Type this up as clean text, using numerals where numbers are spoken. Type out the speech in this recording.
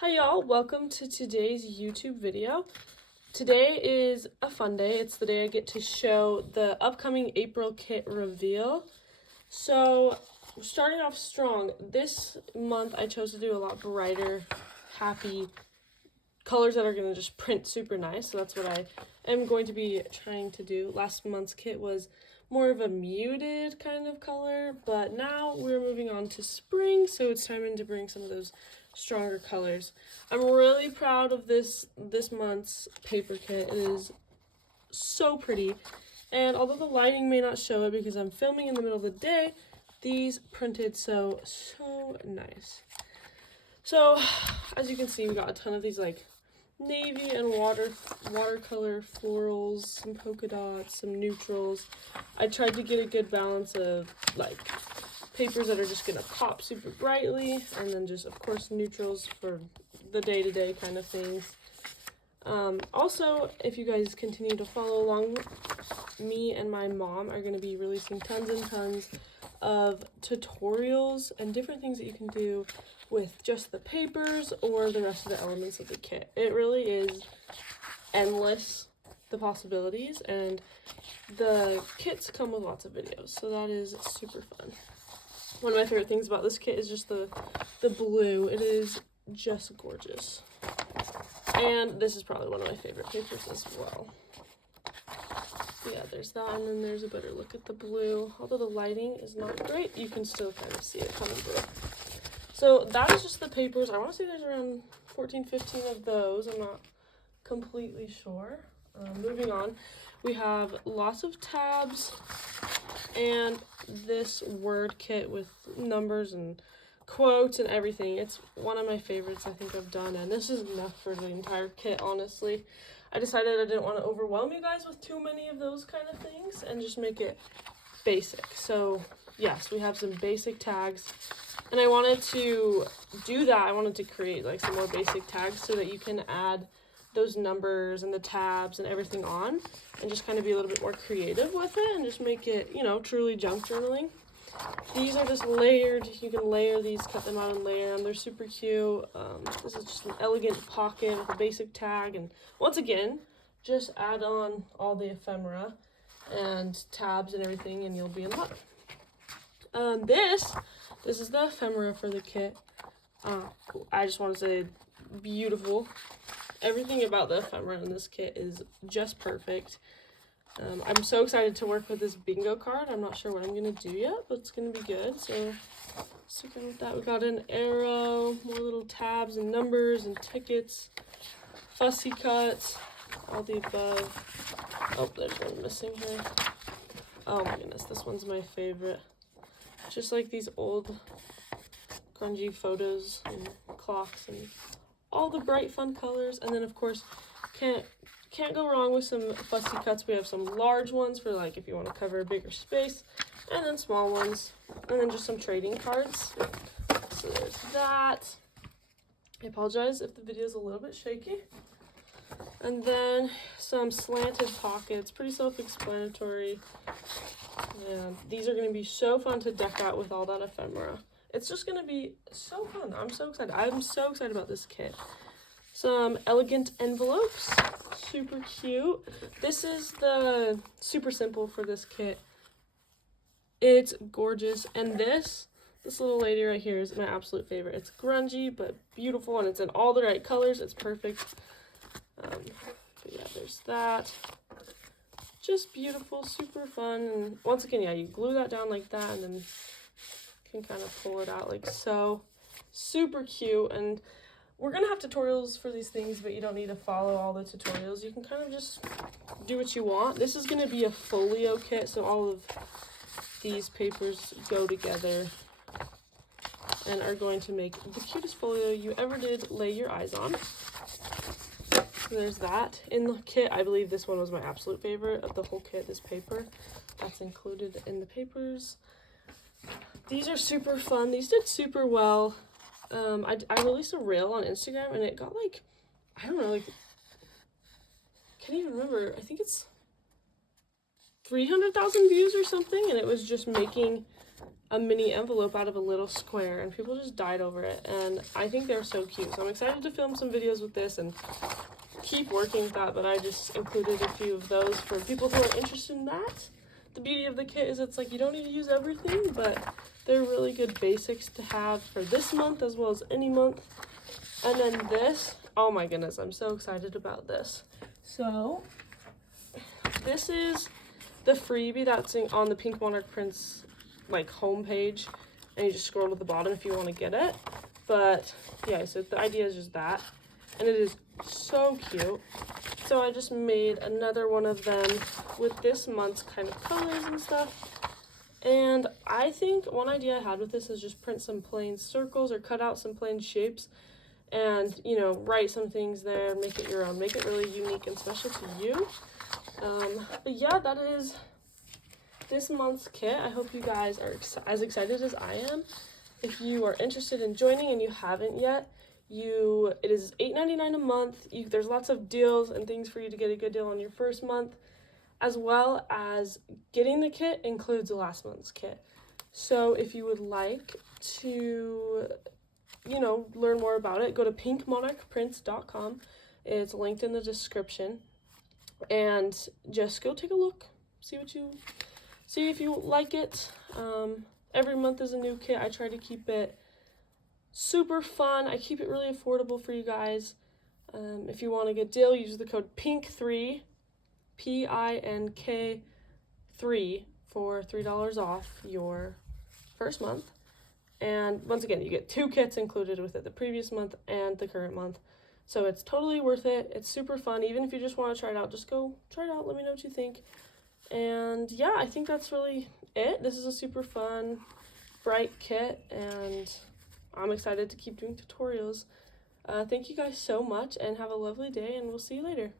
Hi y'all, welcome to today's YouTube video. Today is a fun day. It's the day I get to show the upcoming April kit reveal. So, starting off strong, this month I chose to do a lot brighter, happy colors that are going to just print super nice. So that's what I am going to be trying to do. Last month's kit was more of a muted kind of color, but now we're moving on to spring, so it's time to bring some of those stronger colors. I'm really proud of this month's paper kit. It is so pretty, and although the lighting may not show it because I'm filming in the middle of the day, these printed so nice. So as you can see, we got a ton of these like navy and watercolor florals, some polka dots, some neutrals. I tried to get a good balance of like papers that are just gonna pop super brightly, and then just of course neutrals for the day-to-day kind of things. Also, if you guys continue to follow along, me and my mom are going to be releasing tons and tons of tutorials and different things that you can do with just the papers or the rest of the elements of the kit. It really is endless, the possibilities, and the kits come with lots of videos, so that is super fun. One of my favorite things about this kit is just the blue. It is just gorgeous. And this is probably one of my favorite papers as well. Yeah, there's that, and then there's a better look at the blue. Although the lighting is not great, you can still kind of see it coming through. So that is just the papers. I want to say there's around 14, 15 of those. I'm not completely sure. Moving on, we have lots of tabs and this word kit with numbers and quotes and everything. It's one of my favorites I think I've done, and this is enough for the entire kit, honestly. I decided I didn't want to overwhelm you guys with too many of those kind of things and just make it basic. So yes, we have some basic tags, and I wanted to do that. I wanted to create like some more basic tags so that you can add those numbers and the tabs and everything on and just kind of be a little bit more creative with it and just make it, you know, truly junk journaling. These are just layered. You can layer these, cut them out and layer them. They're super cute. This is just an elegant pocket with a basic tag, and once again, just add on all the ephemera and tabs and everything and you'll be in luck. This is the ephemera for the kit. I just want to say beautiful. Everything about the ephemera in this kit is just perfect. I'm so excited to work with this bingo card. I'm not sure what I'm going to do yet, but it's going to be good. So stick around with that. We got an arrow, more little tabs and numbers and tickets, fussy cuts, all the above. Oh, there's one missing here. Oh my goodness, this one's my favorite. Just like these old grungy photos and clocks and all the bright fun colors. And then of course, can't go wrong with some fussy cuts. We have some large ones for like if you want to cover a bigger space, and then small ones, and then just some trading cards. So there's that. I apologize if the video is a little bit shaky. And then some slanted pockets, pretty self-explanatory. And these are going to be so fun to deck out with all that ephemera. It's just going to be so fun. I'm so excited. I'm so excited about this kit. Some elegant envelopes, super cute. This is the super simple for this kit. It's gorgeous, and this little lady right here is my absolute favorite. It's grungy but beautiful, and it's in all the right colors. It's perfect. But yeah, there's that. Just beautiful, super fun, and once again, yeah, you glue that down like that, and then you can kind of pull it out like so. Super cute, and we're going to have tutorials for these things, but you don't need to follow all the tutorials. You can kind of just do what you want. This is going to be a folio kit, so all of these papers go together and are going to make the cutest folio you ever did lay your eyes on. So there's that. In the kit, I believe this one was my absolute favorite of the whole kit, this paper. That's included in the papers. These are super fun. These did super well. I released a reel on Instagram, and it got like, I don't know, like, can't even remember. I think it's 300,000 views or something, and it was just making a mini envelope out of a little square, and people just died over it, and I think they're so cute. So I'm excited to film some videos with this and keep working with that, but I just included a few of those for people who are interested in that. The beauty of the kit is it's like you don't need to use everything, but they're really good basics to have for this month as well as any month. And then this, oh my goodness, I'm so excited about this. So this is the freebie that's on the Pink Monarch Prince like homepage, and you just scroll to the bottom if you want to get it. But yeah, so the idea is just that, and it is so cute. So I just made another one of them with this month's kind of colors and stuff. And I think one idea I had with this is just print some plain circles or cut out some plain shapes and, you know, write some things there, make it your own, make it really unique and special to you. But yeah, that is this month's kit. I hope you guys are as excited as I am. If you are interested in joining and you haven't yet, it is $8.99 a month. There's lots of deals and things for you to get a good deal on your first month, as well as getting the kit includes last month's kit. So if you would like to, you know, learn more about it, go to pinkmonarchprince.com. It's linked in the description, and just go take a look, see if you like it. Every month is a new kit. I try to keep it super fun. I keep it really affordable for you guys. If you want a good deal, use the code PINK3, PINK3, for $3 off your first month. And once again, you get 2 kits included with it, the previous month and the current month. So it's totally worth it. It's super fun. Even if you just want to try it out, just go try it out. Let me know what you think. And yeah, I think that's really it. This is a super fun, bright kit, and I'm excited to keep doing tutorials. Thank you guys so much, and have a lovely day, and we'll see you later.